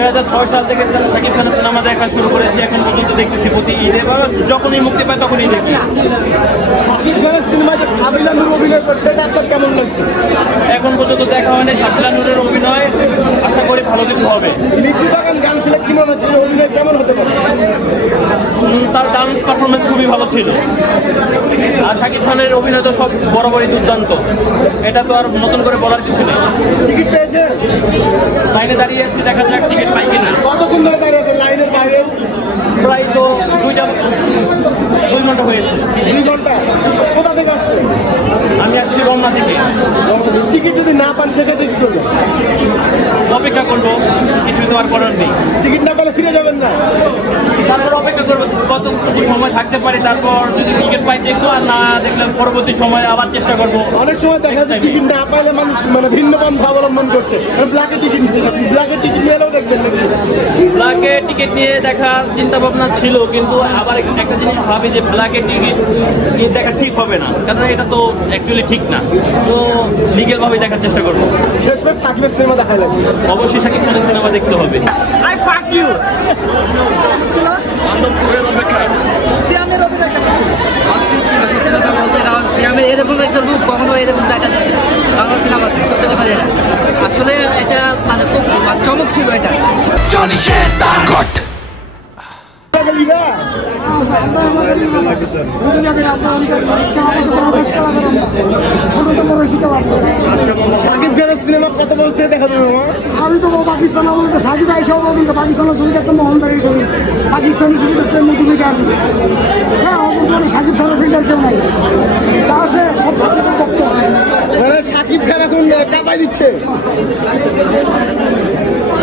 হাজার ছয় সাল থেকে শাকিব খানের সিনেমা দেখা শুরু করেছি এখন পর্যন্ত দেখতেছি প্রতি ঈদে। বা যখনই মুক্তি পায় তখনই দেখি। শাকিব খানের সিনেমা যে সাবিলা নূর অভিনয় করছে এটা আপনার কেমন লাগছে? এখন পর্যন্ত দেখা হয়নি শাকিলা নুরের অভিনয় আশা করি ভালো কিছু হবে লিচু বাগান গান শুনে কি মনে হচ্ছে যে অভিনয় কেমন হতে পারে উম, তার ডান্স পারফরমেন্স খুবই ভালো ছিল। আর শাকিব খানের অভিনয় তো সব বরাবরই দুর্দান্ত। এটা তো আর নতুন করে বলার কিছু নেই। টিকিট পেয়েছে? লাইনে দাঁড়িয়ে আছি দেখা যাক টিকিট পাই কিনা। কতক্ষণ ধরে দাঁড়িয়ে আছে লাইনের বাইরে? প্রায় তো দুইটা দুই ঘণ্টা হয়েছে। দুই ঘণ্টা? কোথা থেকে আসছে? আমি আসছি রমনা থেকে। টিকিট যদি না পান সেক্ষেত্রে কি করবেন অপেক্ষা করব কিছু তো আর করার নেই। টিকিট না পেলে ফিরে যাবেন না। করব কতটুকু সময় থাকতে পারি তারপর যদি টিকিট পাই দেখব আর না দেখলে পরবর্তী সময় আবার চেষ্টা করব। অনেক সময় দেখা যায় টিকিট না পাইলে মানুষ মানে ভিন্ন পন্থা অবলম্বন করছে। ব্ল্যাকে টিকিট ব্ল্যাকে টিকিট নিয়েও দেখবেন ব্ল্যাকে টিকিট নিয়ে দেখার চিন্তা ভাবনা ছিল কিন্তু আবার একটা জিনিস ভাবি যে ব্ল্যাকে টিকিট নিয়ে দেখা ঠিক হবে না। কারণ এটা তো অ্যাকচুয়ালি ঠিক না। তো লিগেল ভাবে দেখার চেষ্টা করব। শেষ বার সাকিবের সিনেমা দেখা যাবে। অবশ্যই শাকিব খানের সিনেমা দেখতে হবে। আই ফাক ইউ সিয়ামের অভিনয় কেমন ছিল অস্থির ছিল সত্যি কথা বলতে কারণ সিনেমা এরকম একটা রূপ কখনো এরকম দেখা যায় না বাংলা সিনেমাতে সত্যি কথা যেটা আসলে এটা মানে খুব মানে চমক ছিল এটা Johnny Shetan Got গেলি না সাকিব খানের সিনেমা কত বলতে দেখা যাবে আমি তো পাকিস্তান বলতে সাকিব আই সব কিন্তু পাকিস্তানের ছবি দেখতে মোহন থাকে ছবি। পাকিস্তানি ছবি দেখতে মুভি ফিল্টার হ্যাঁ আমার সাকিব ছাড়া ফিল্টার কেউ নাই। যা আছে সব সাকিবের মানে সাকিব খান এখন কাঁপাই দিচ্ছে।